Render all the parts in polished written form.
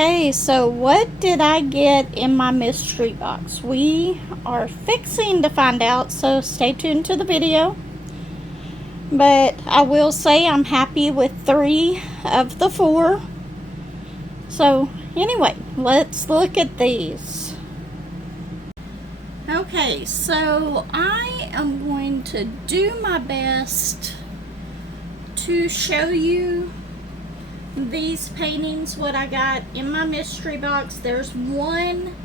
Okay, so what did I get in my mystery box? We are fixing to find out, so stay tuned to the video. But I will say I'm happy with 3 of the 4. So anyway, let's look at these. Okay, so I am going to do my best to show you these paintings, what I got in my mystery box. There's one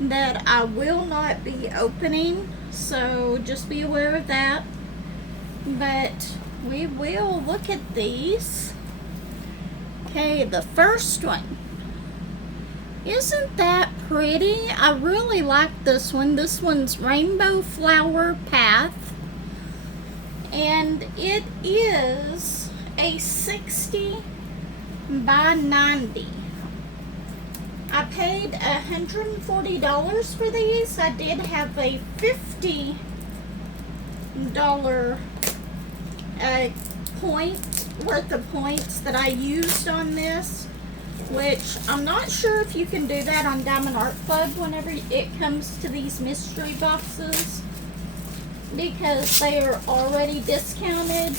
that I will not be opening, so just be aware of that. But we will look at these. Okay, the first one. Isn't that pretty? I really like this one. This one's Rainbow Flower Path. And it is a 60 by 90. I paid $140 for these. I did have a $50 point worth of points that I used on this, which I'm not sure if you can do that on Diamond Art Club whenever it comes to these mystery boxes, because they are already discounted.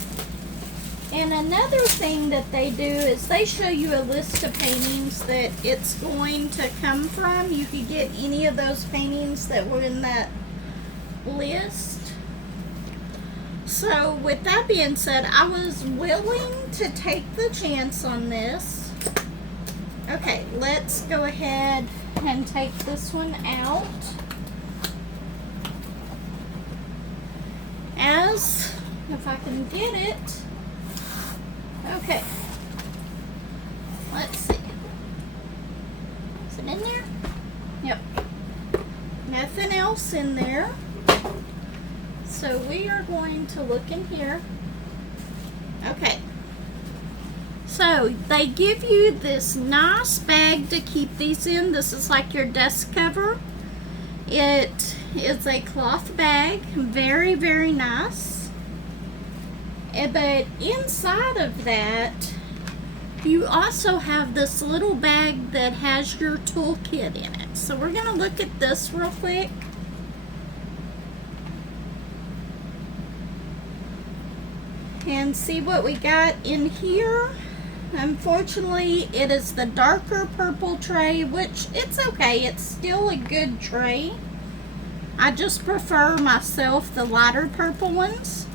And another thing that they do is they show you a list of paintings that it's going to come from. You could get any of those paintings that were in that list. So with that being said, I was willing to take the chance on this. Okay, let's go ahead and take this one out. If I can get it. Okay, let's see. Is it in there? Yep. Nothing else in there. So we are going to look in here. Okay. So they give you this nice bag to keep these in. This is like your desk cover. It is a cloth bag. Very, very nice. But inside of that, you also have this little bag that has your toolkit in it. So we're going to look at this real quick. And see what we got in here. Unfortunately, it is the darker purple tray, which it's okay. It's still a good tray. I just prefer myself the lighter purple ones.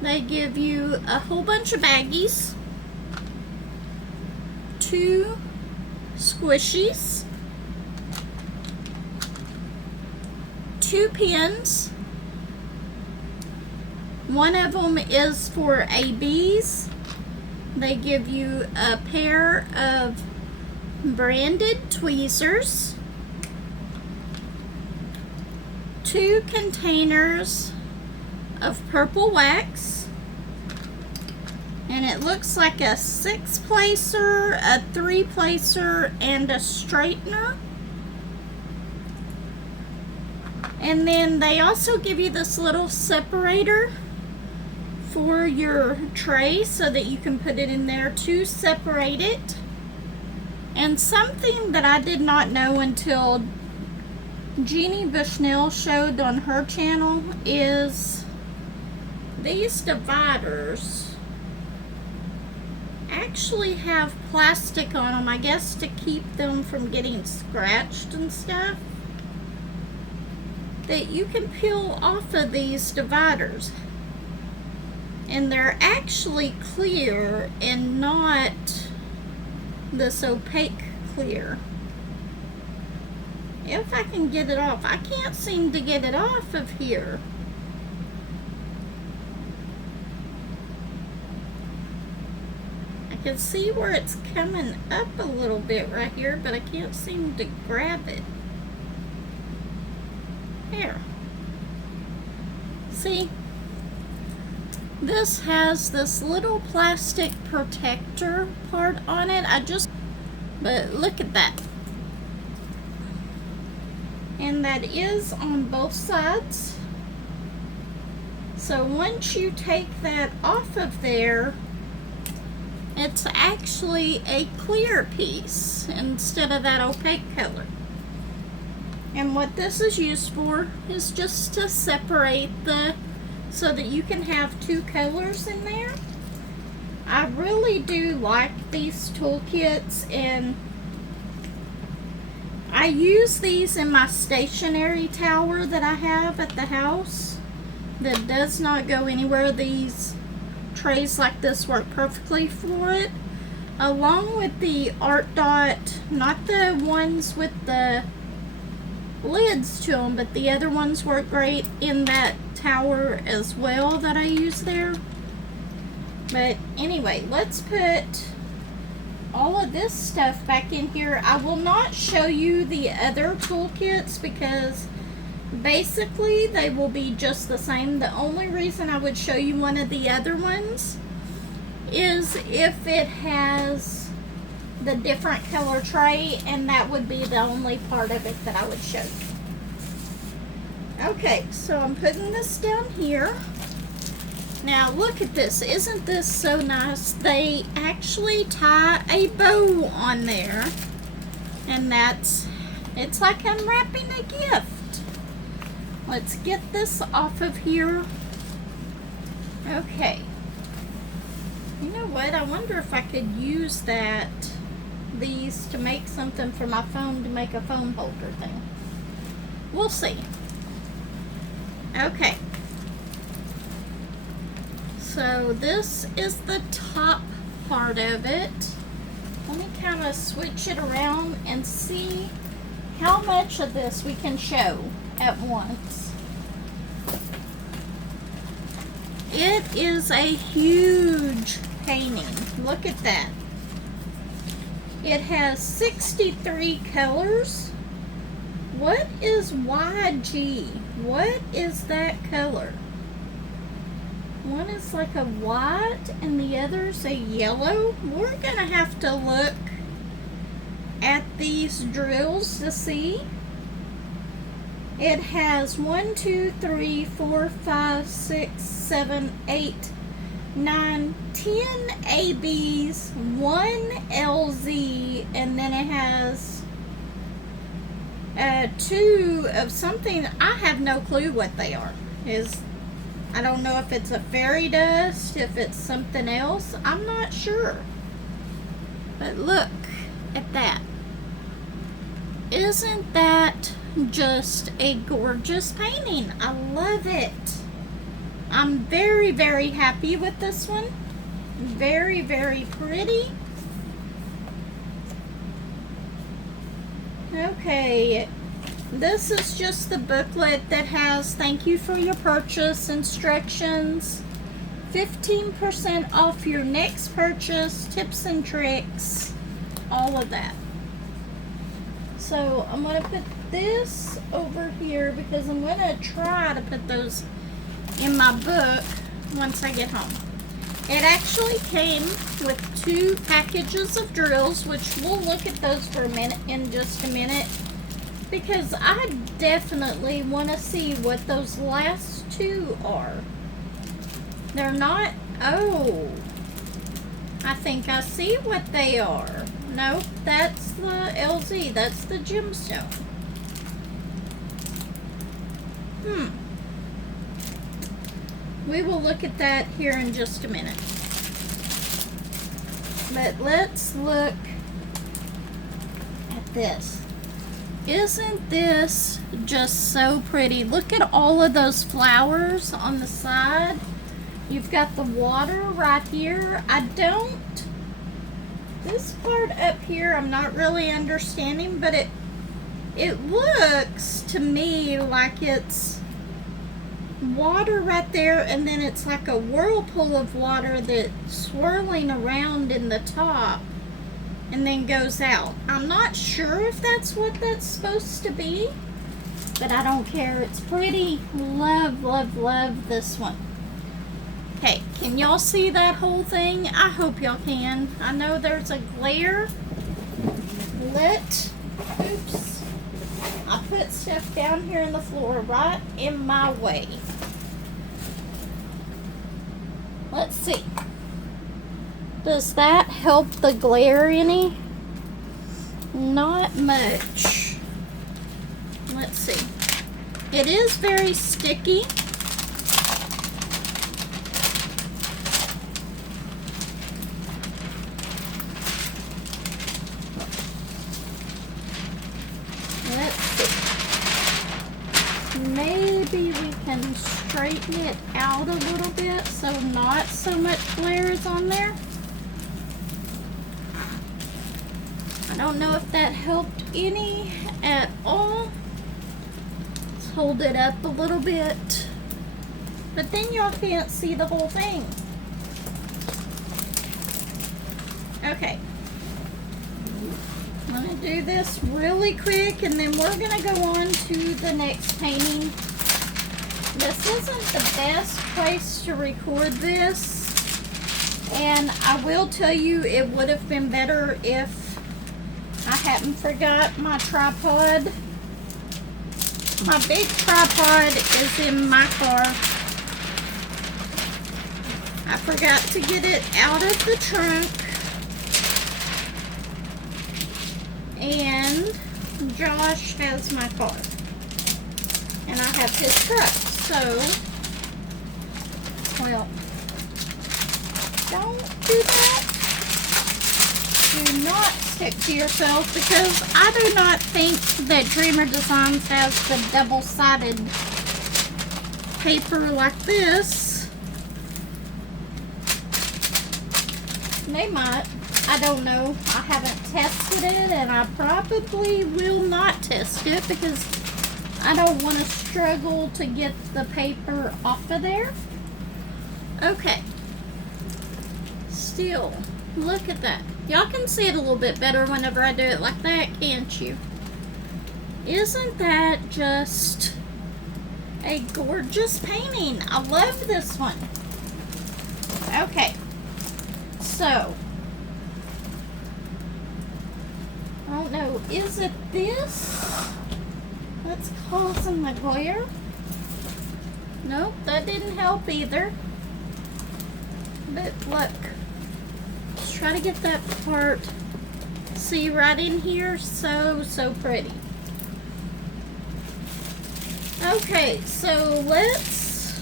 They give you a whole bunch of baggies, 2 squishies, 2 pins. One of them is for ABs. They give you a pair of branded tweezers, 2 containers of purple wax, and it looks like a 6-placer, a 3-placer, and a straightener. And then they also give you this little separator for your tray so that you can put it in there to separate it. And something that I did not know until Jeannie Bushnell showed on her channel is these dividers actually have plastic on them, I guess to keep them from getting scratched and stuff, that you can peel off of these dividers. And they're actually clear and not this opaque clear. If I can get it off. I can't seem to get it off of here. I can see where it's coming up a little bit right here, but I can't seem to grab it. There. See? This has this little plastic protector part on it. But look at that. And that is on both sides. So once you take that off of there, It's actually a clear piece instead of that opaque color. And what this is used for is just to separate so that you can have two colors in there. I really do like these toolkits, and I use these in my stationary tower that I have at the house that does not go anywhere. These trays like this work perfectly for it, along with the Art Dot, not the ones with the lids to them, but the other ones work great in that tower as well that I use there. But anyway, let's put all of this stuff back in here. I will not show you the other toolkits because basically they will be just the same. The only reason I would show you one of the other ones is if it has the different color tray, and that would be the only part of it that I would show you. Okay, so I'm putting this down here. Now look at this. Isn't this so nice? They actually tie a bow on there, and it's like unwrapping a gift. Let's get this off of here. Okay. You know what? I wonder if I could use these to make something for my phone, to make a phone holder thing. We'll see. Okay. So this is the top part of it. Let me kind of switch it around and see how much of this we can show at once. It is a huge painting. Look at that. It has 63 colors. What is YG? What is that color? One is like a white and the other's a yellow. We're gonna have to look at these drills to see. It has 1, 2, 3, 4, 5, 6, 7, 8, 9, 10 ABs, 1 LZ, and then it has 2 of something. I have no clue what they are. I don't know if it's a fairy dust, if it's something else. I'm not sure. But look at that. Isn't that just a gorgeous painting? I love it. I'm very, very happy with this one. Very, very pretty. Okay. This is just the booklet that has thank you for your purchase instructions, 15% off your next purchase, tips and tricks, all of that. So I'm going to put this over here because I'm going to try to put those in my book once I get home. It actually came with 2 packages of drills, which we'll look at those for a minute, in just a minute, because I definitely want to see what those last 2 are. They're not, oh, I think I see what they are. Nope, that's the LZ, that's the gemstone. We will look at that here in just a minute. But let's look at this. Isn't this just so pretty? Look at all of those flowers on the side. You've got the water right here. This part up here I'm not really understanding, but it looks to me like it's water right there, and then it's like a whirlpool of water that's swirling around in the top and then goes out. I'm not sure if that's what that's supposed to be, but I don't care. It's pretty. Love, love, love this one. Okay, can y'all see that whole thing? I hope y'all can. I know there's a glare. Oops. I put stuff down here on the floor right in my way. Let's see. Does that help the glare any? Not much. Let's see. It is very sticky. Let's see. Maybe we can straighten it out a little bit so not so much glare is on there. I don't know if that helped any at all. Let's hold it up a little bit. But then y'all can't see the whole thing. Okay. I'm going to do this really quick and then we're going to go on to the next painting. This isn't the best place to record this. And I will tell you it would have been better if I hadn't forgot my tripod. My big tripod is in my car. I forgot to get it out of the trunk. And Josh has my car. And I have his truck. So, well, don't do that. Do not stick to yourself, because I do not think that Dreamer Designs has the double-sided paper like this. They might. I don't know. I haven't tested it, and I probably will not test it because I don't want to struggle to get the paper off of there. Okay. Still, look at that. Y'all can see it a little bit better whenever I do it like that, can't you? Isn't that just a gorgeous painting? I love this one. Okay. So, I don't know, is it this that's causing the glare? Nope, that didn't help either. But look. Try to get that part, see right in here, so pretty. Okay, so let's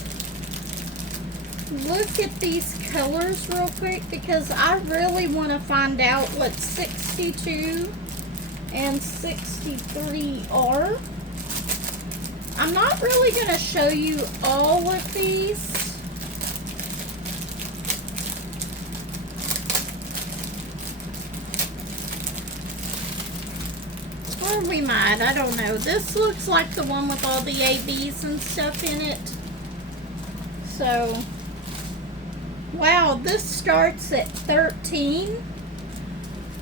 look at these colors real quick because I really want to find out what 62 and 63 are. I'm not really going to show you all of these. Or we might, I don't know. This looks like the one with all the ABs and stuff in it. So, wow, this starts at 13.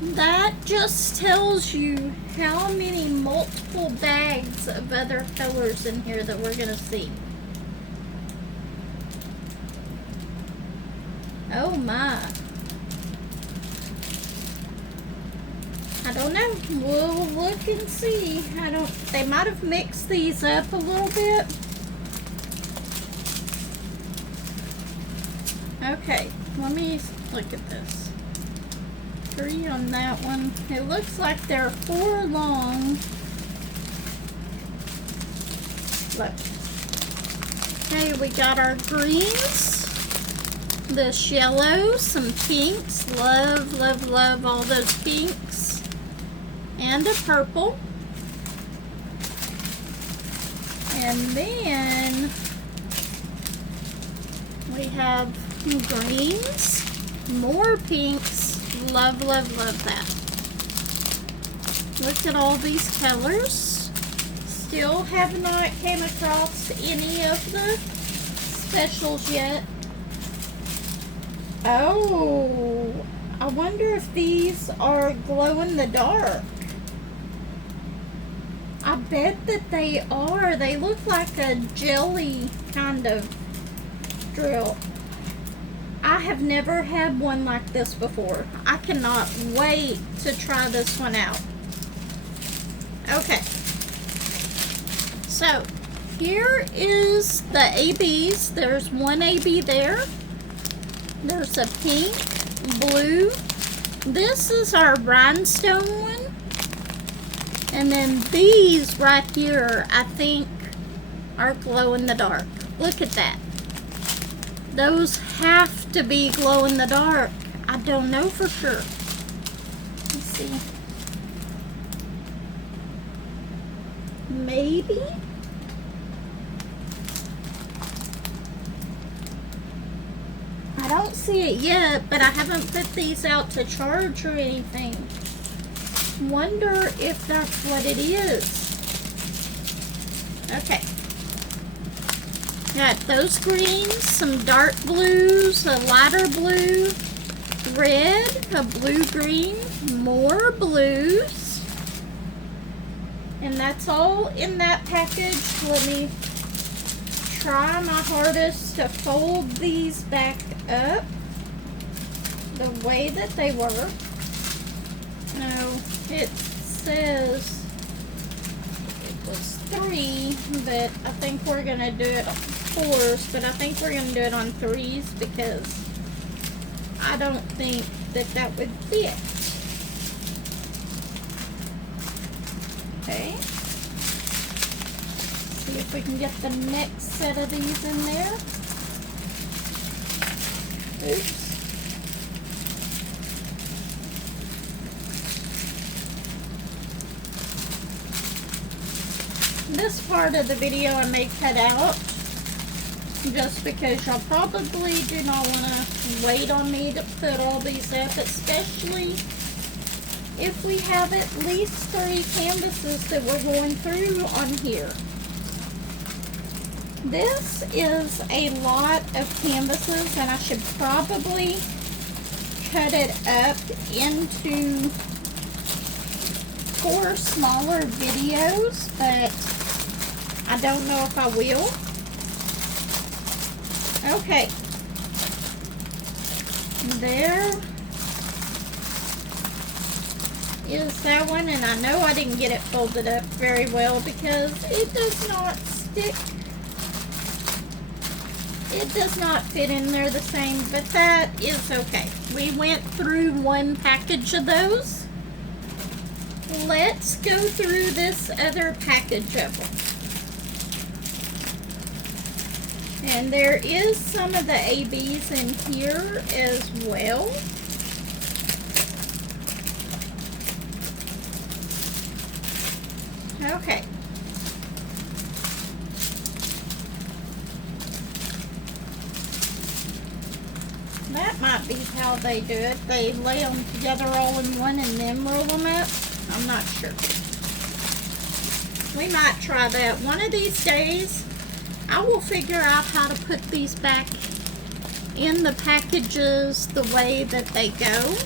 That just tells you how many multiple bags of other colors in here that we're going to see. Oh my. I don't know. We'll look and see. They might have mixed these up a little bit. Okay, let me look at this. 3 on that one. It looks like there are 4 long. Look. Okay, we got our greens. This yellow, some pinks. Love, love, love all those pinks. And a purple. And then we have greens, more pinks. Love, love, love that. Look at all these colors. Still have not came across any of the specials yet. Oh, I wonder if these are glow in the dark. I bet that they are. They look like a jelly kind of drill. I have never had one like this before. I cannot wait to try this one out. Okay. So, here is the ABs. There's one AB there. There's a pink, blue. This is our rhinestone one. And then these right here, I think, are glow in the dark. Look at that. Those have to be glow in the dark. I don't know for sure. Let's see. Maybe? I don't see it yet, but I haven't put these out to charge or anything. Wonder if that's what it is. Okay. Got those greens, some dark blues, a lighter blue, red, a blue-green, more blues. And that's all in that package. Let me try my hardest to fold these back up the way that they were. No, it says it was 3, but I think we're going to do it on 4s, but I think we're going to do it on 3s because I don't think that that would fit. Okay. See if we can get the next set of these in there. Oops. This part of the video I may cut out just because y'all probably do not want to wait on me to put all these up, especially if we have at least 3 canvases that we're going through on here. This is a lot of canvases, and I should probably cut it up into 4 smaller videos, but I don't know if I will. Okay. There is that one, and I know I didn't get it folded up very well because it does not stick. It does not fit in there the same, but that is okay. We went through 1 package of those. Let's go through this other package of them. And there is some of the ABs in here as well. Okay. That might be how they do it. They lay them together all in one and then roll them up. I'm not sure. We might try that. One of these days, I will figure out how to put these back in the packages the way that they go.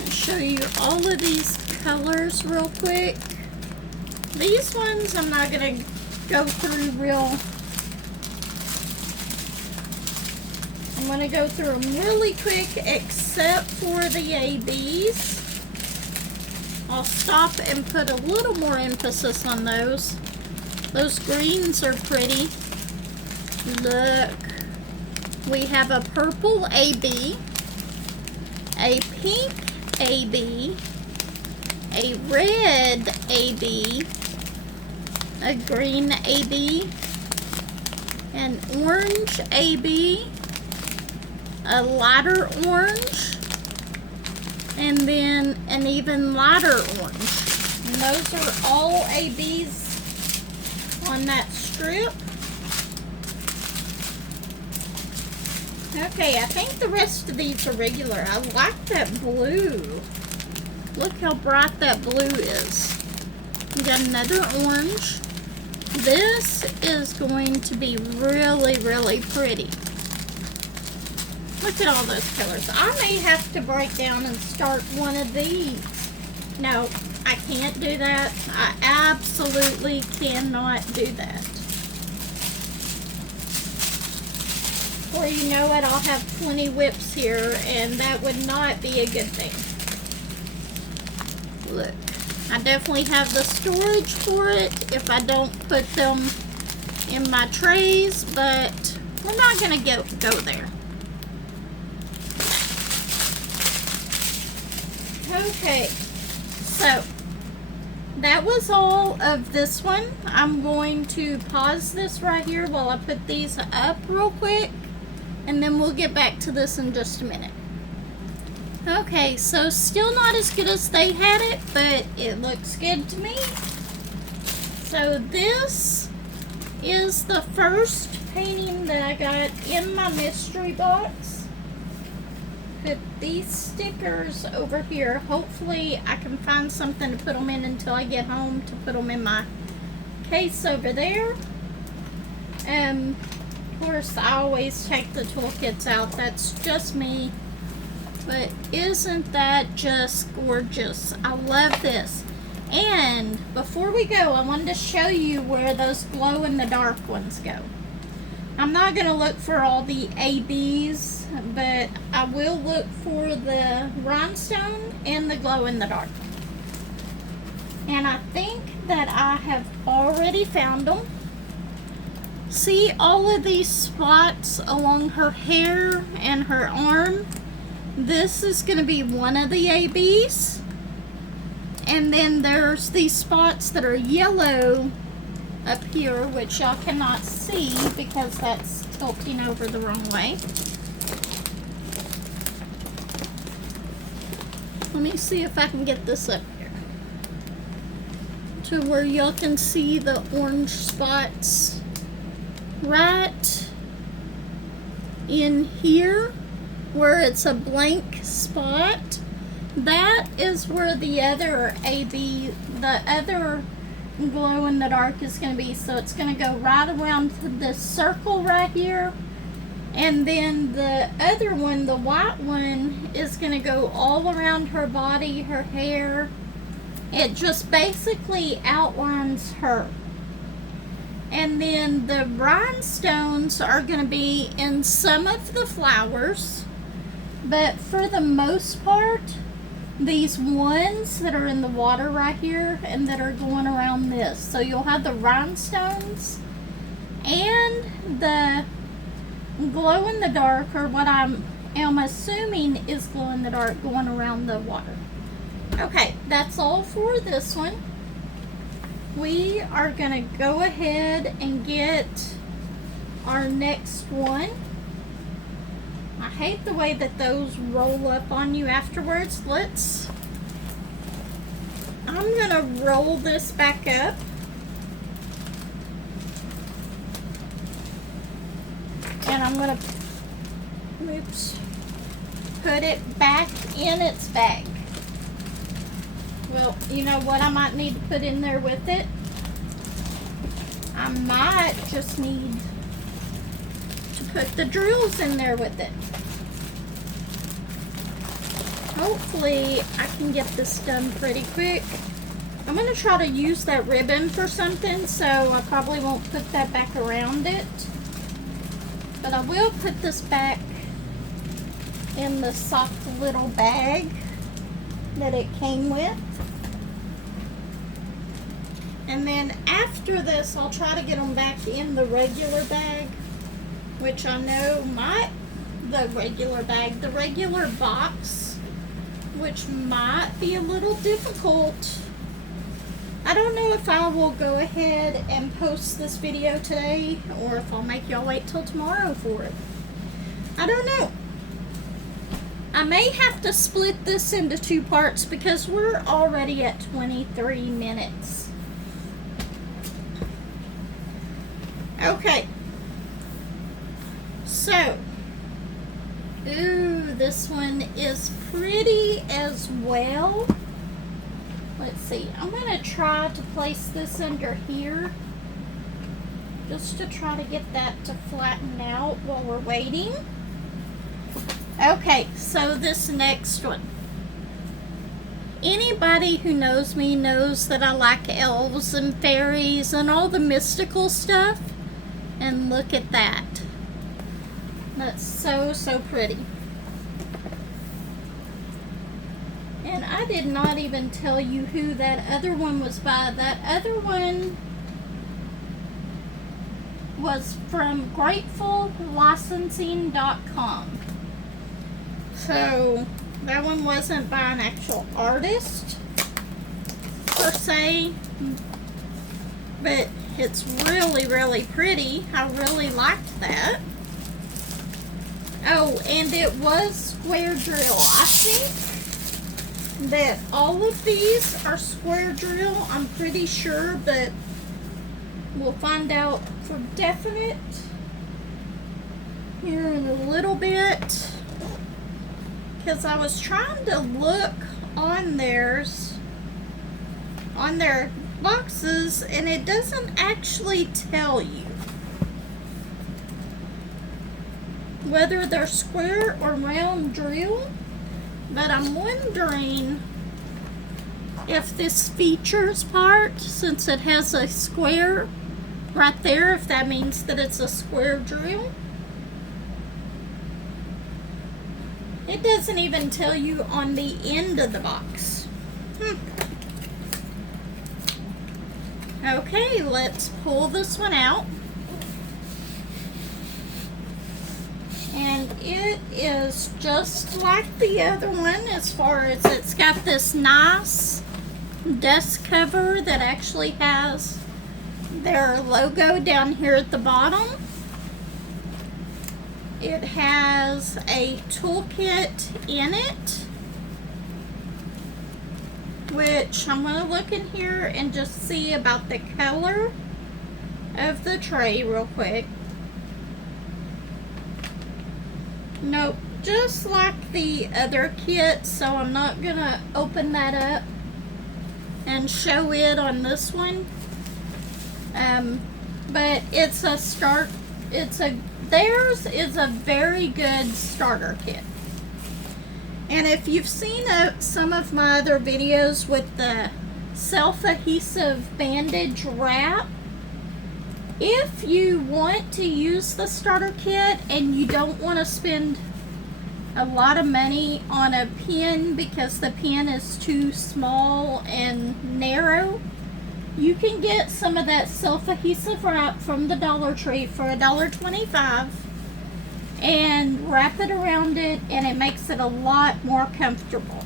I'll show you all of these colors real quick. These ones I'm not going to go through real. I'm going to go through them really quick except for the ABs. I'll stop and put a little more emphasis on those. Those greens are pretty. Look. We have a purple AB, a pink AB, a red AB, a green AB, an orange AB, a lighter orange, and then an even lighter orange. And those are all ABs on that strip. Okay, I think the rest of these are regular. I like that blue. Look how bright that blue is. We got another orange. This is going to be really, really pretty. Look at all those colors. I may have to break down and start one of these. No, I can't do that. I absolutely cannot do that. Or you know what, I'll have 20 whips here, and that would not be a good thing. Look, I definitely have the storage for it if I don't put them in my trays, but we're not going to go there. Okay, so that was all of this one. I'm going to pause this right here while I put these up real quick, and then we'll get back to this in just a minute. Okay, so still not as good as they had it, but it looks good to me. So this is the first painting that I got in my mystery box. Put these stickers over here. Hopefully I can find something to put them in until I get home to put them in my case over there. Of course, I always take the toolkits out. That's just me. But isn't that just gorgeous? I love this. And before we go, I wanted to show you where those glow-in-the-dark ones go. I'm not going to look for all the ABs, but I will look for the rhinestone and the glow-in-the-dark. And I think that I have already found them. See all of these spots along her hair and her arm? This is going to be one of the ABs. And then there's these spots that are yellow up here, which y'all cannot see because that's tilting over the wrong way. Let me see if I can get this up here to where y'all can see the orange spots right in here where it's a blank spot. That is where the other AB, the other glow in the dark is going to be. So it's going to go right around this circle right here, and then the other one, the white one, is going to go all around her body, her hair. It just basically outlines her. And then the rhinestones are going to be in some of the flowers, but for the most part, these ones that are in the water right here and that are going around this. So you'll have the rhinestones and the glow in the dark, or what I am assuming is glow in the dark, going around the water. Okay, that's all for this one. We are going to go ahead and get our next one. I hate the way that those roll up on you afterwards. I'm going to roll this back up. And I'm going to, put it back in its bag. Well, you know what I might need to put in there with it? I might just need to put the drills in there with it. Hopefully I can get this done pretty quick. I'm going to try to use that ribbon for something, so I probably won't put that back around it. But I will put this back in the soft little bag that it came with. And then after this, I'll try to get them back in the regular bag, which I know the regular box, which might be a little difficult. I don't know if I will go ahead and post this video today or if I'll make y'all wait till tomorrow for it. I don't know. I may have to split this into 2 parts because we're already at 23 minutes. Okay. So, ooh, this one is pretty as well. Let's see. I'm going to try to place this under here just to try to get that to flatten out while we're waiting. Okay, so this next one. Anybody who knows me knows that I like elves and fairies and all the mystical stuff. And look at that. That's so, so pretty. And I did not even tell you who that other one was by. That other one was from GratefulLicensing.com. So That one wasn't by an actual artist per se, but it's really, really pretty. I really liked that. Oh, and it was square drill. I think that all of these are square drill. I'm pretty sure, but we'll find out for definite here in a little bit. Because I was trying to look on their boxes, and it doesn't actually tell you whether they're square or round drill, but I'm wondering if this features part, since it has a square right there, if that means that it's a square drill. It doesn't even tell you on the end of the box. Okay, let's pull this one out. And it is just like the other one as far as it's got this nice desk cover that actually has their logo down here at the bottom. It has a toolkit in it, which I'm going to look in here and just see about the color of the tray real quick. Nope, just like the other kit, so I'm not going to open that up and show it on this one. But it's a start, theirs is a very good starter kit. And if you've seen some of my other videos with the self-adhesive bandage wrap, if you want to use the starter kit and you don't want to spend a lot of money on a pin because the pin is too small and narrow, you can get some of that self-adhesive wrap from the Dollar Tree for $1.25 and wrap it around it, and it makes it a lot more comfortable.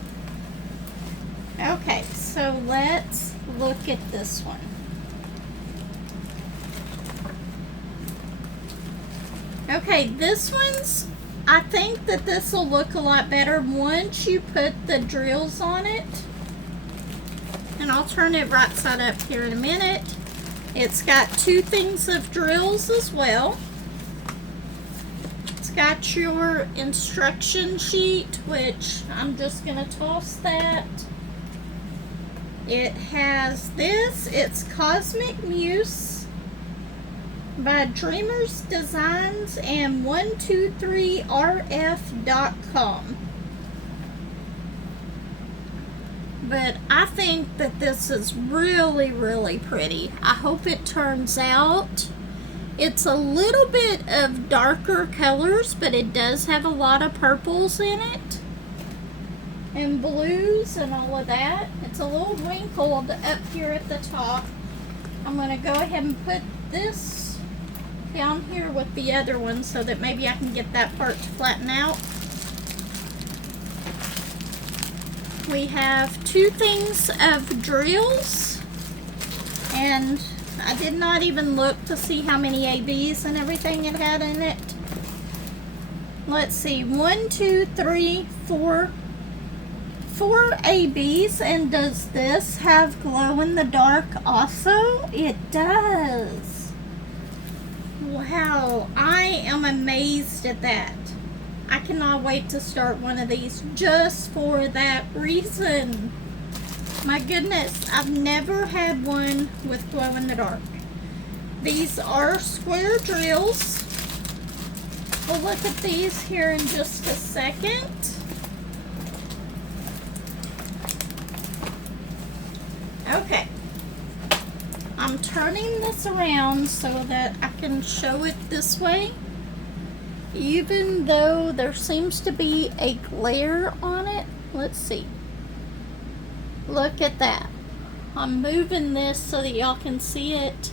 Okay, so let's look at this one. Okay, this one's, I think that this will look a lot better once you put the drills on it. And I'll turn it right side up here in a minute. It's got two things of drills as well. It's got your instruction sheet, which I'm just going to toss that. It has this. It's Cosmic Muse by Dreamers Designs and 123rf.com. But I think that this is really, really pretty. I hope it turns out. It's a little bit of darker colors, but it does have a lot of purples in it. And blues and all of that. It's a little wrinkled up here at the top. I'm going to go ahead and put this down here with the other one so that maybe I can get that part to flatten out. We have two things of drills, and I did not even look to see how many ABs and everything it had in it. Let's see, 1, 2, 3, 4 ABs. And does this have glow in the dark also? It does. Wow, I am amazed at that. I cannot wait to start one of these just for that reason. My goodness, I've never had one with glow in the dark. These are square drills. We'll look at these here in just a second. Okay. I'm turning this around so that I can show it this way. Even though there seems to be a glare on it. Let's see. Look at that. I'm moving this so that y'all can see it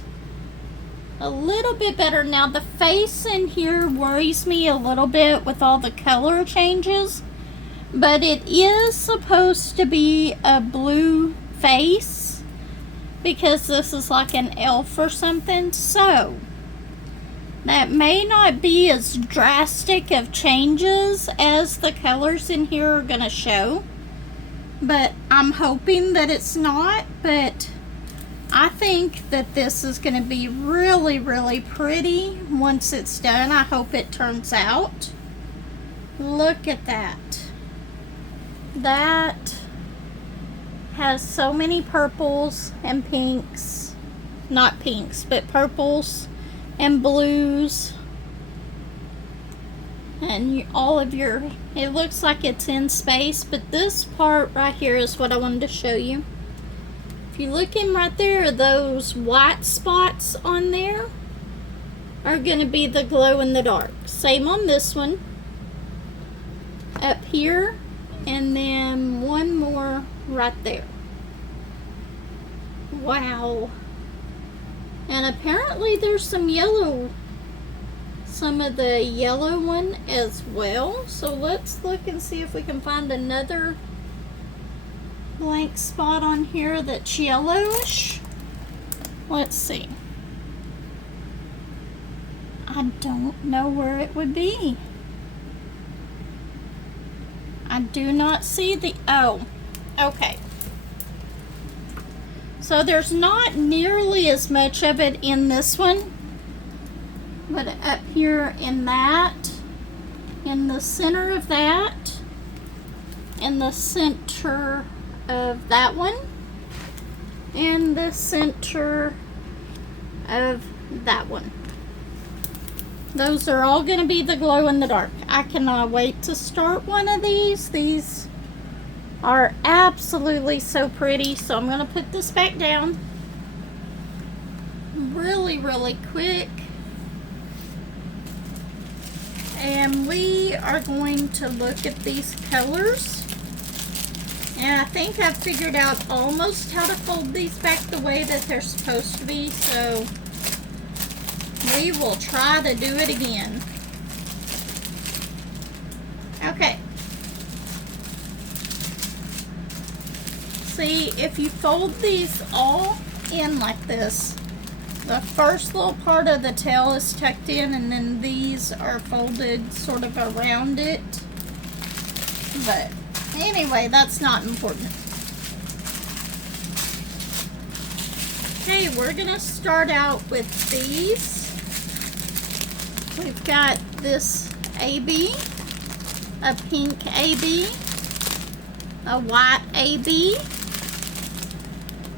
a little bit better. Now the face in here worries me a little bit with all the color changes, but it is supposed to be a blue face because this is like an elf or something. So that may not be as drastic of changes as the colors in here are going to show, but I'm hoping that it's not. But I think that this is going to be really, really pretty once it's done. I hope it turns out. Look at that. That has so many purples and pinks. Not pinks, but purples and blues. And all of your, it looks like it's in space, but this part right here is what I wanted to show you. If you look in right there, those white spots on there are going to be the glow in the dark. Same on this one. Up here, and then one more right there. Wow. And apparently there's some yellow, some of the yellow one as well. So let's look and see if we can find another blank spot on here that's yellowish. Let's see. I don't know where it would be. I do not see the, oh, okay. So there's not nearly as much of it in this one, but up here in that, in the center of that, in the center of that one, and the center of that one. Those are all going to be the glow in the dark. I cannot wait to start one of these. These are absolutely so pretty. So I'm going to put this back down really, really quick. And we are going to look at these colors. And I think I've figured out almost how to fold these back the way that they're supposed to be. So we will try to do it again. Okay. See, if you fold these all in like this, the first little part of the tail is tucked in, and then these are folded sort of around it. But anyway, that's not important. Okay, we're gonna start out with these. We've got this AB, a pink AB, a white AB,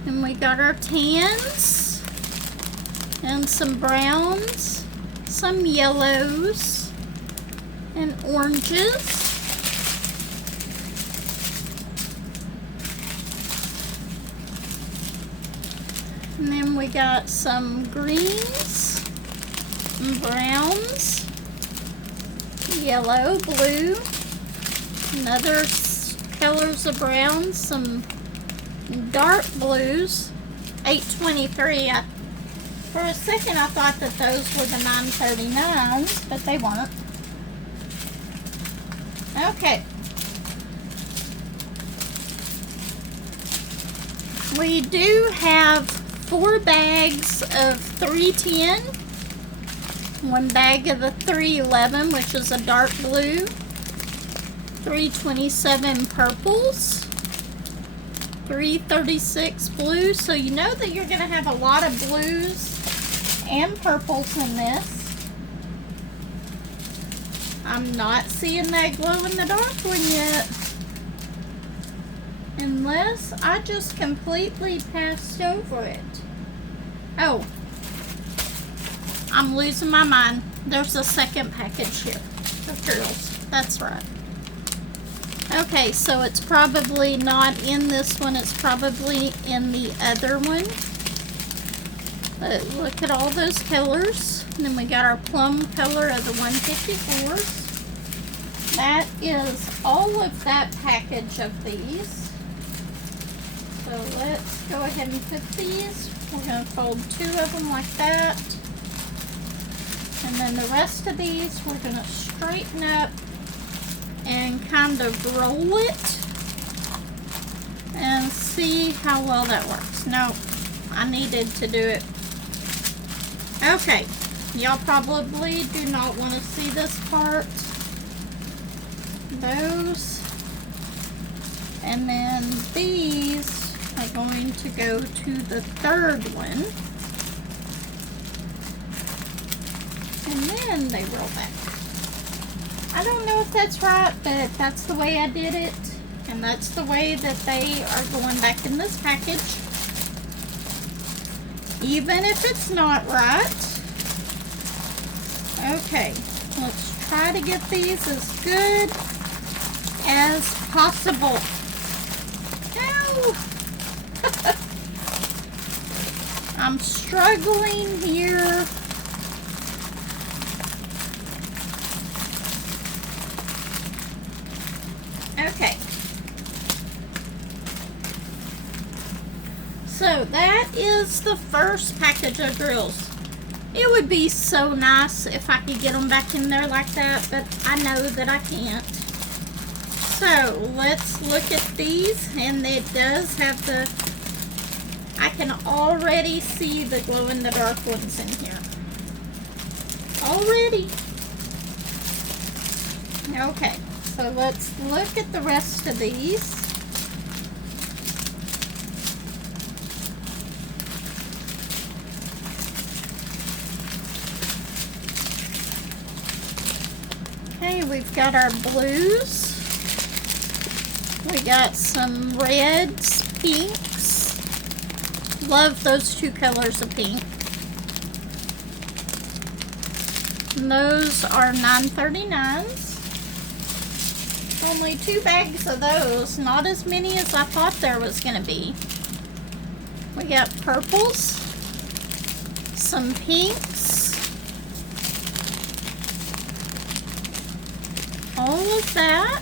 and we got our tans, and some browns, some yellows, and oranges. And then we got some greens, browns, yellow, blue, and other colors of browns, some dark blues, 823. For a second I thought that those were the 939s, but they weren't. Okay. We do have 4 bags of 310. 1 bag of the 311, which is a dark blue, 327 purples, 336 blues. So you know that you're going to have a lot of blues and purples in this. I'm not seeing that glow in the dark one yet, unless I just completely passed over it. Oh, I'm losing my mind. There's a second package here of girls. That's right. Okay, so it's probably not in this one. It's probably in the other one. But look at all those colors. And then we got our plum color of the 154s. That is all of that package of these. So let's go ahead and put these. We're going to fold 2 of them like that. And then the rest of these we're going to straighten up and kind of roll it and see how well that works. No, I needed to do it. Okay, y'all probably do not want to see this part. Those, and then these are going to go to the third one, and then they roll back. I don't know if that's right, but that's the way I did it, and that's the way that they are going back in this package. Even if it's not right. Okay, let's try to get these as good as possible. Ow! I'm struggling here. Okay. So that is the first package of drills. It would be so nice if I could get them back in there like that, but I know that I can't. So let's look at these, and it does have the, I can already see the glow-in-the-dark ones in here. Already. Okay, so let's look at the rest of these. Okay, we've got our blues. We got some reds, pinks. Love those two colors of pink. And those are $9.39. Only 2 bags of those. Not as many as I thought there was going to be. We got purples, some pinks, all of that.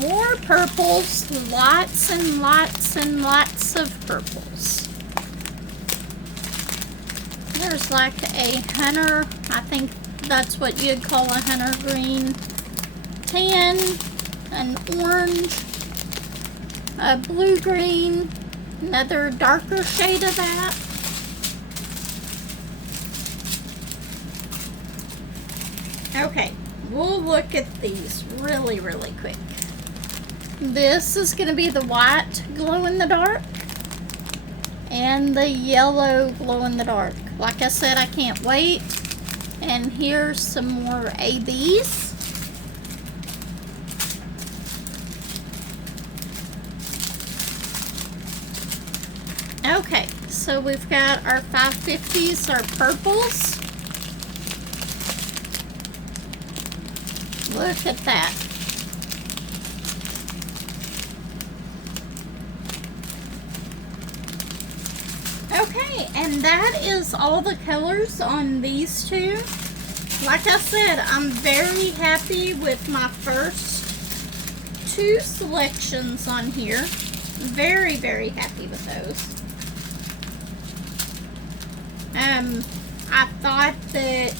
More purples, lots and lots and lots of purples. There's like a hunter, I think that's what you'd call a hunter green, tan, an orange, a blue-green, another darker shade of that. Okay, we'll look at these really, really quick. This is going to be the white glow-in-the-dark and the yellow glow-in-the-dark. Like I said, I can't wait. And here's some more ABs. Okay, so we've got our 550s, our purples. Look at that. Okay, and that is all the colors on these two. Like I said, I'm very happy with my first 2 selections on here. Very, very happy with those. I thought that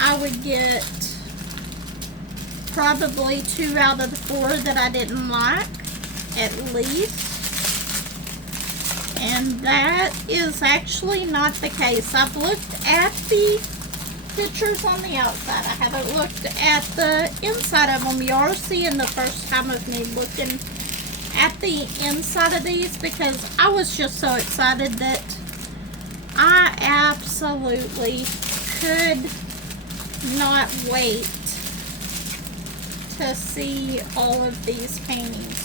I would get probably 2 out of the 4 that I didn't like, at least. And that is actually not the case. I've looked at the pictures on the outside. I haven't looked at the inside of them. You are seeing the first time of me looking at the inside of these because I was just so excited that I absolutely could not wait to see all of these paintings.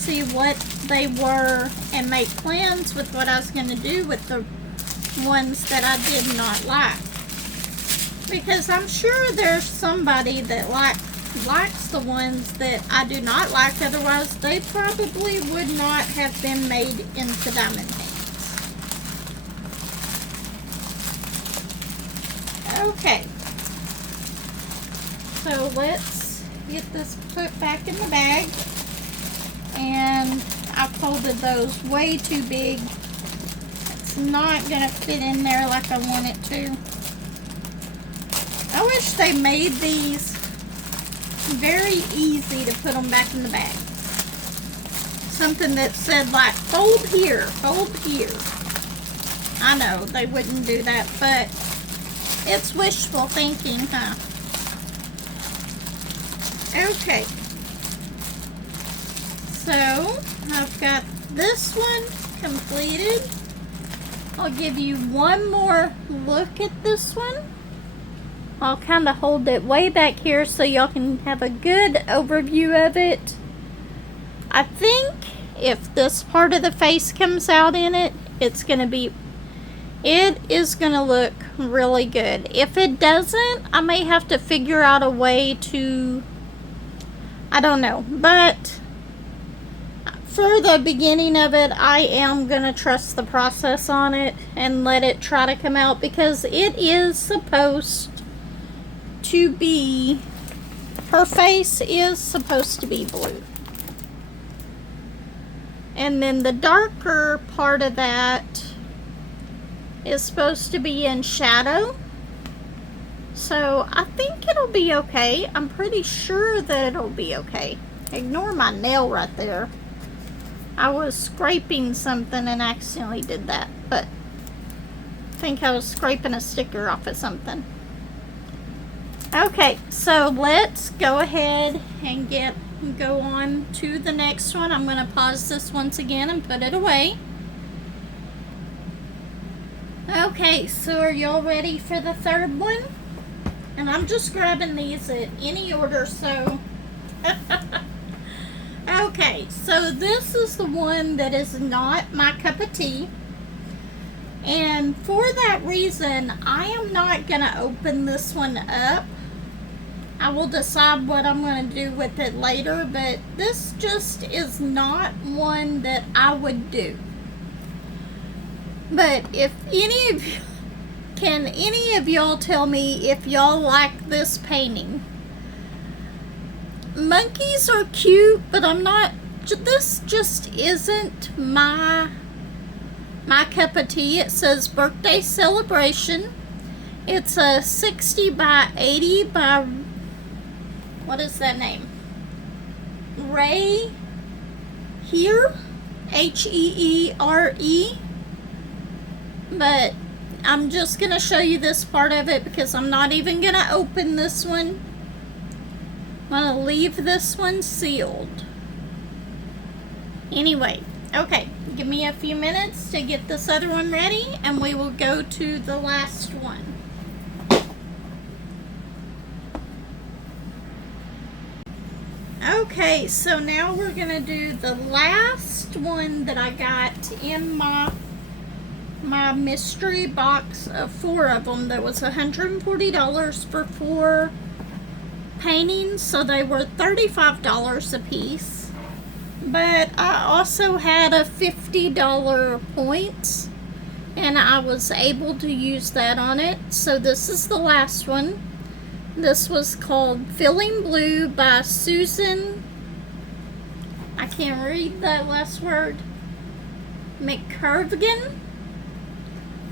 See what they were and make plans with what I was going to do with the ones that I did not like. Because I'm sure there's somebody that likes the ones that I do not like, otherwise they probably would not have been made into diamond paints. Okay, so let's get this put back in the bag. And I folded those way too big. Let's it's not gonna fit in there like I want it to. I wish they made these very easy to put them back in the bag. Something that said like, fold here, fold here. I know they wouldn't do that, but it's wishful thinking, huh? Okay. So, I've got this one completed. I'll give you one more look at this one. I'll kind of hold it way back here so y'all can have a good overview of it. I think if this part of the face comes out in it, it is going to look really good. If it doesn't, I may have to figure out a way to, I don't know. But for the beginning of it, I am going to trust the process on it and let it try to come out, because it is supposed to be, her face is supposed to be blue. And then the darker part of that is supposed to be in shadow. So I think it'll be okay. I'm pretty sure that it'll be okay. Ignore my nail right there. I was scraping something and accidentally did that, but I think I was scraping a sticker off of something. Okay, so let's go ahead and go on to the next one. I'm going to pause this once again and put it away. Okay, so are y'all ready for the third one? And I'm just grabbing these at any order, so... Okay, so this is the one that is not my cup of tea. And for that reason, I am not going to open this one up. I will decide what I'm going to do with it later, but this just is not one that I would do. But if any of you, can any of y'all tell me if y'all like this painting? Monkeys are cute, but I'm not, this just isn't my cup of tea. It says birthday celebration. It's a 60 by 80 by, what is that name? Ray here, Heere. But I'm just going to show you this part of it because I'm not even going to open this one. I'm going to leave this one sealed. Anyway, okay, give me a few minutes to get this other one ready and we will go to the last one. Okay, so now we're going to do the last one that I got in my mystery box of 4 of them. That was $140 for 4 paintings, so they were $35 a piece. But I also had a $50 points, and I was able to use that on it. So this is the last one. This was called Feeling Blue by Susan, I can't read that last word, McCurvigan.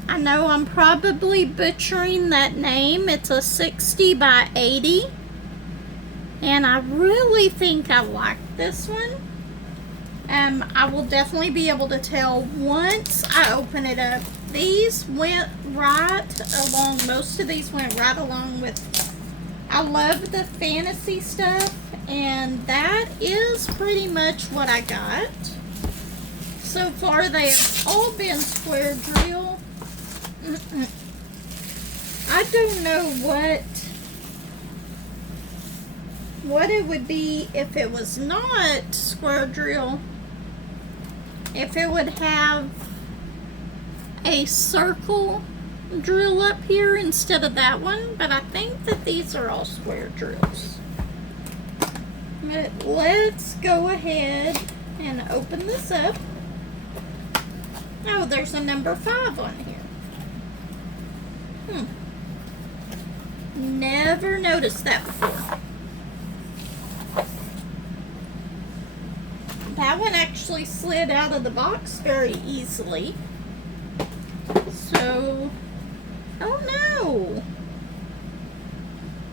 I know I'm probably butchering that name. It's a 60 by 80. And I really think I like this one. I will definitely be able to tell once I open it up. These went right along, most of these went right along with, I love the fantasy stuff. And that is pretty much what I got. So far they have all been square drill. I don't know what it would be if it was not square drill. If it would have a circle drill up here instead of that one, but I think that these are all square drills. But let's go ahead and open this up. Oh, there's a number 5 on here. Never noticed that before. That one actually slid out of the box very easily. So, oh no.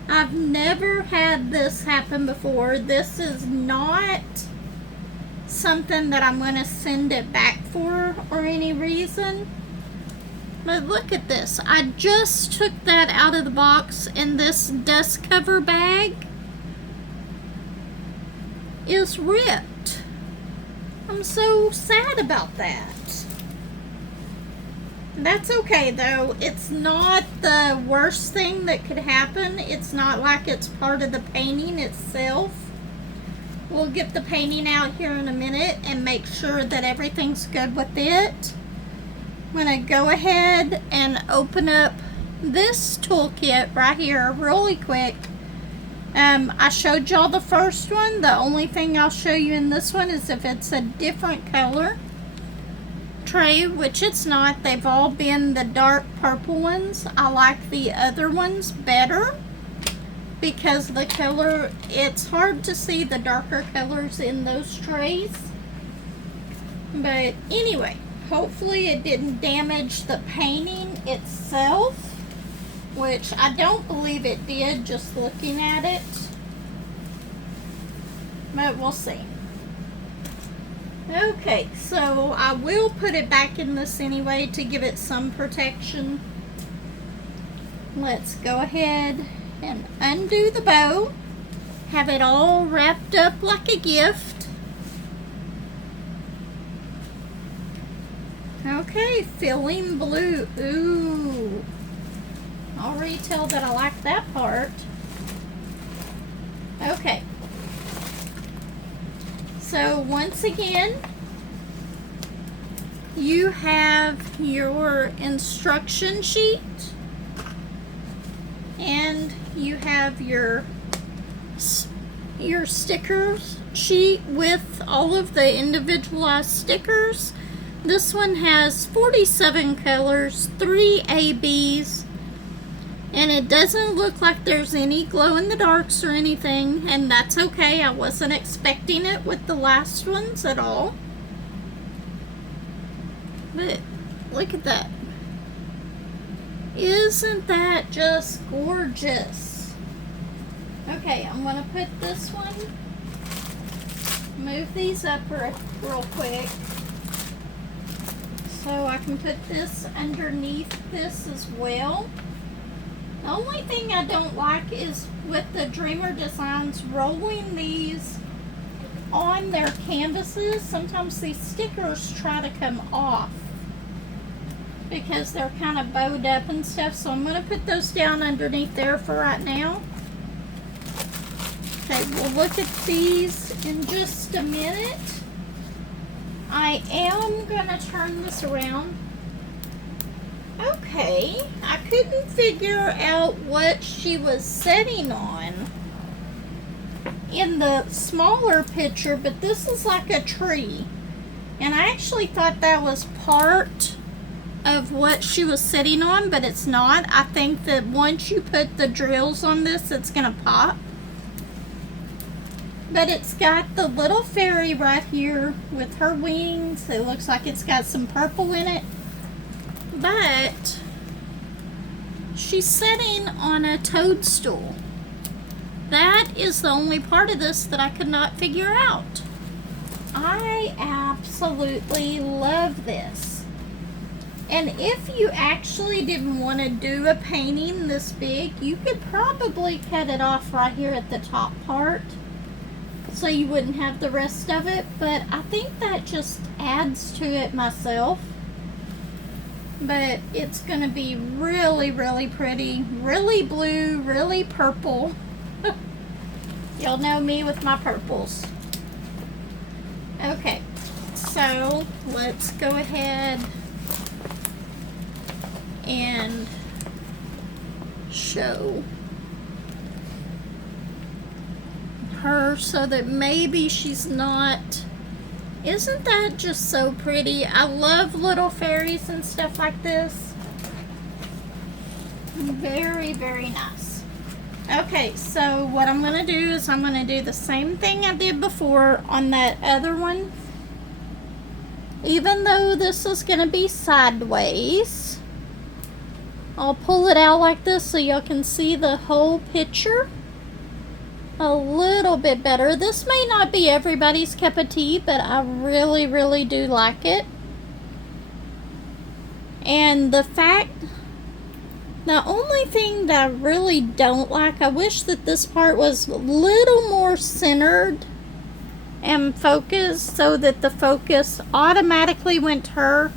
I've never had this happen before. This is not something that I'm going to send it back for or any reason. But look at this. I just took that out of the box, and this dust cover bag is ripped. I'm so sad about that. That's okay though. It's not the worst thing that could happen. It's not like it's part of the painting itself. We'll get the painting out here in a minute and make sure that everything's good with it. I'm going to go ahead and open up this toolkit right here really quick. I showed y'all the first one. The only thing I'll show you in this one is if it's a different color tray, which it's not. They've all been the dark purple ones. I like the other ones better because the color, it's hard to see the darker colors in those trays. But anyway, hopefully it didn't damage the painting itself, which I don't believe it did just looking at it, but we'll see. Okay, so I will put it back in this anyway to give it some protection. Let's go ahead and undo the bow, have it all wrapped up like a gift. Okay, filling blue. Ooh, already tell that I like that part. Okay. So once again, you have your instruction sheet and you have your stickers sheet with all of the individualized stickers. This one has 47 colors, 3 ABs, and it doesn't look like there's any glow in the darks or anything, and that's okay. I wasn't expecting it with the last ones at all. But look at that. Isn't that just gorgeous? Okay, I'm going to put this one, move these up real quick so I can put this underneath this as well. The only thing I don't like is with the Dreamer Designs rolling these on their canvases, sometimes these stickers try to come off because they're kind of bowed up and stuff. So I'm going to put those down underneath there for right now. Okay, we'll look at these in just a minute. I am going to turn this around. Okay, I couldn't figure out what she was setting on in the smaller picture, but this is like a tree. And I actually thought that was part of what she was sitting on, but it's not. I think that once you put the drills on this, it's going to pop. But it's got the little fairy right here with her wings. It looks like it's got some purple in it. But she's sitting on a toadstool. That is the only part of this that I could not figure out. I absolutely love this. And if you actually didn't want to do a painting this big, you could probably cut it off right here at the top part so you wouldn't have the rest of it. But I think that just adds to it myself. But it's going to be really, really pretty. Really blue, really purple. Y'all know me with my purples. Okay, so let's go ahead and show her so that maybe she's not. Isn't that just so pretty? I love little fairies and stuff like this. Very, very nice. Okay, so what I'm going to do is I'm going to do the same thing I did before on that other one. Even though this is going to be sideways, I'll pull it out like this so y'all can see the whole picture a little bit better. This may not be everybody's cup of tea, but I really, really do like it. And the only thing that I really don't like, I wish that this part was a little more centered and focused so that the focus automatically went to her.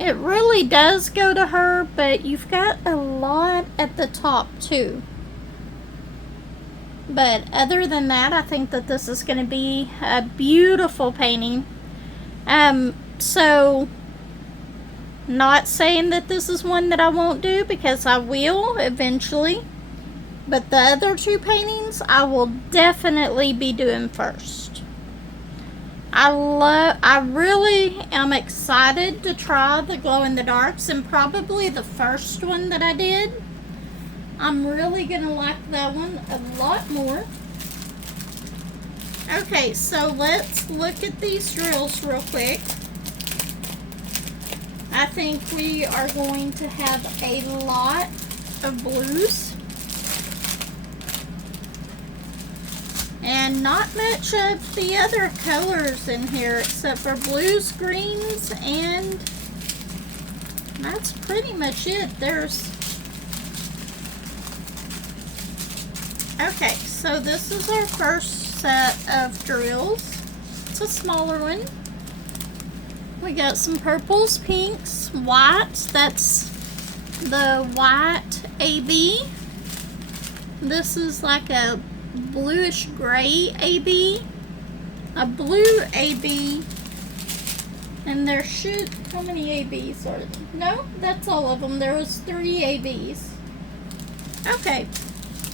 It really does go to her, but you've got a lot at the top too. But other than that, I think that this is going to be a beautiful painting. So not saying that this is one that I won't do, because I will eventually. But the other two paintings I will definitely be doing first. I really am excited to try the glow in the darks, and probably the first one that I did. I'm really gonna like that one a lot more. Okay, so let's look at these drills real quick. I think we are going to have a lot of blues. And not much of the other colors in here except for blues, greens, and that's pretty much it. Okay, so this is our first set of drills. It's a smaller one. We got some purples, pinks, whites. That's the white AB. This is like a bluish gray AB, a blue AB, and there should, how many ABs are there? No, that's all of them. There was 3 ABs. Okay,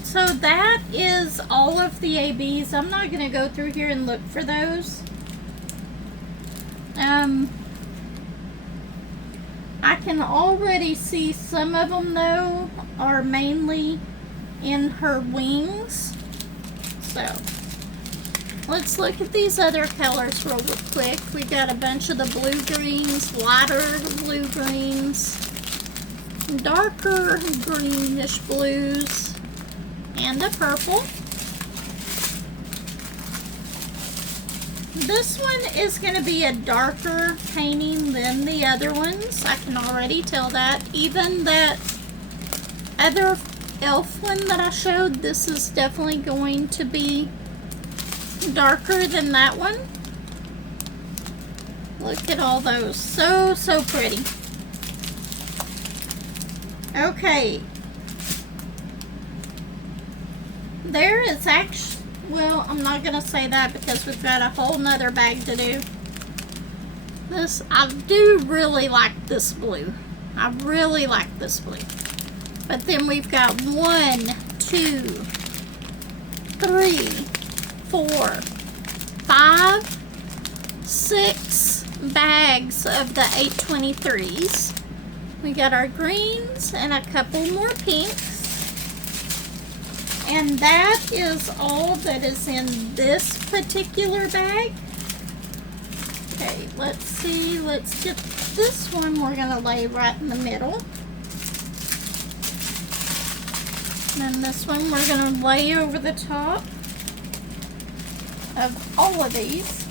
so that is all of the ABs. I'm not going to go through here and look for those. I can already see some of them though are mainly in her wings. So let's look at these other colors real quick. We got a bunch of the blue greens, lighter blue greens, darker greenish blues, and a purple. This one is going to be a darker painting than the other ones. I can already tell that. Even that other elf one that I showed, this is definitely going to be darker than that one. Look at all those. So pretty. Okay. There is actually, well, I'm not going to say that because we've got a whole nother bag to do. I do really like this blue. I really like this blue. But then we've got 1, 2, 3, 4, 5, 6 bags of the 823s. We got our greens and a couple more pinks. And that is all that is in this particular bag. Okay, let's see. Let's get this one. We're going to lay right in the middle. And then this one we're going to lay over the top of all of these.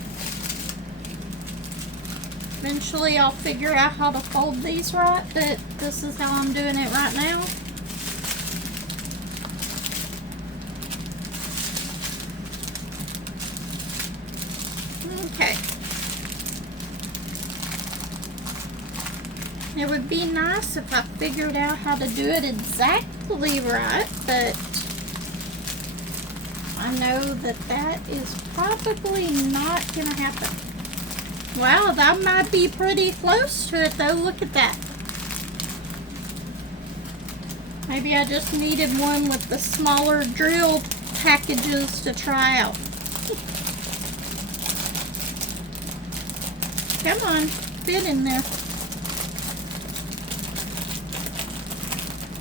Eventually I'll figure out how to fold these right, but this is how I'm doing it right now. Okay. It would be nice if I figured out how to do it exactly right, but I know that that is probably not going to happen. Wow, that might be pretty close to it though. Look at that. Maybe I just needed one with the smaller drill packages to try out. Come on, fit in there.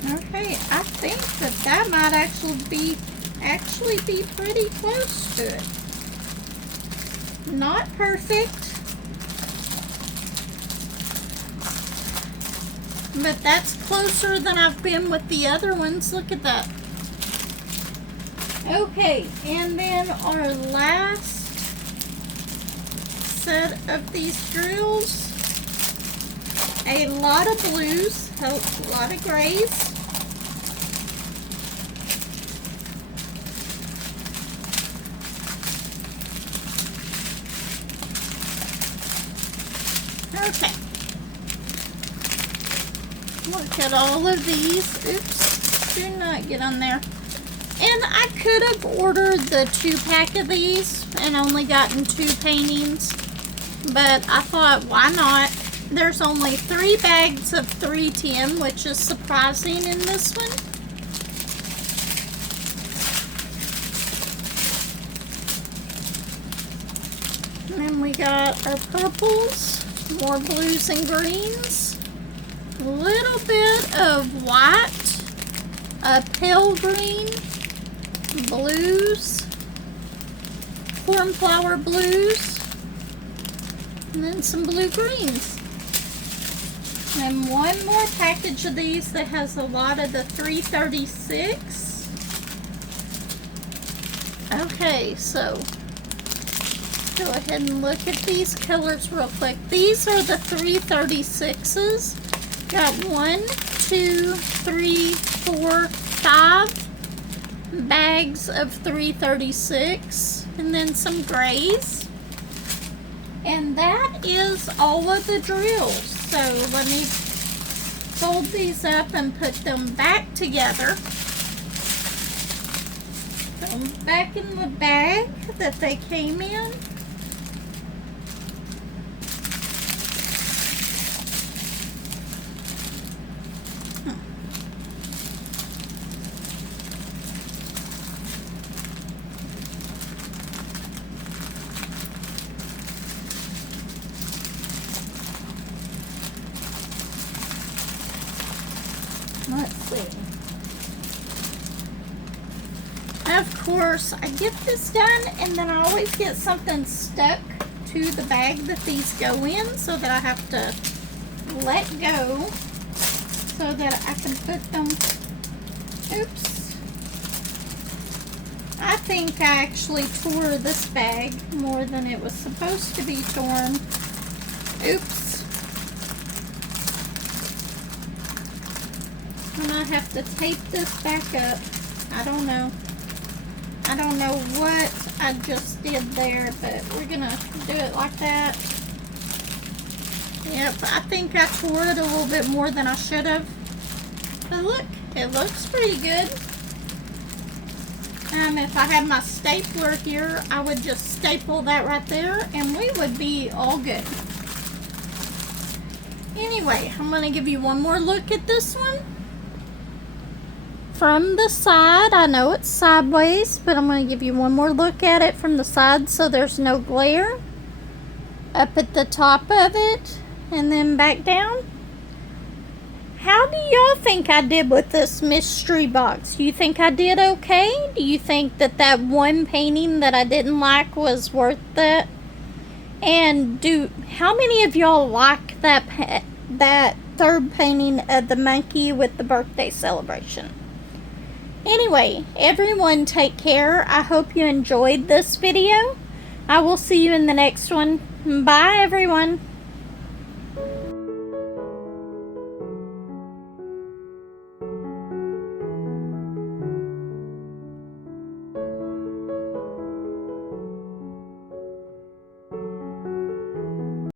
Okay, I think that might actually be pretty close to it. Not perfect. But that's closer than I've been with the other ones. Look at that. Okay, and then our last set of these drills. A lot of blues, a lot of grays. Okay. Look at all of these. Oops, do not get on there. And I could have ordered the 2-pack of these and only gotten 2 paintings, but I thought, why not? There's only 3 bags of 310, which is surprising in this one. And then we got our purples, more blues and greens, a little bit of white, a pale green, blues, cornflower blues, and then some blue greens. And one more package of these that has a lot of the 336. Okay, so go ahead and look at these colors real quick. These are the 336s. Got 1, 2, 3, 4, 5 bags of 336, and then some grays. And that is all of the drills. So let me fold these up and put them back together. Put them back in the bag that they came in. Let's see. Of course, I get this done and then I always get something stuck to the bag that these go in, so that I have to let go so that I can put them. Oops. I think I actually tore this bag more than it was supposed to be torn. Oops. And I have to tape this back up. I don't know what I just did there, but we're gonna do it like that. Yep, I think I tore it a little bit more than I should have. But look, it looks pretty good. If I had my stapler here, I would just staple that right there and we would be all good. Anyway, I'm gonna give you one more look at this one. From the side, I know it's sideways, but I'm going to give you one more look at it from the side so there's no glare. Up at the top of it, and then back down. How do y'all think I did with this mystery box? Do you think I did okay? Do you think that that one painting that I didn't like was worth it? And how many of y'all like that third painting of the monkey with the birthday celebration? Anyway, everyone take care. I hope you enjoyed this video. I will see you in the next one. Bye, everyone.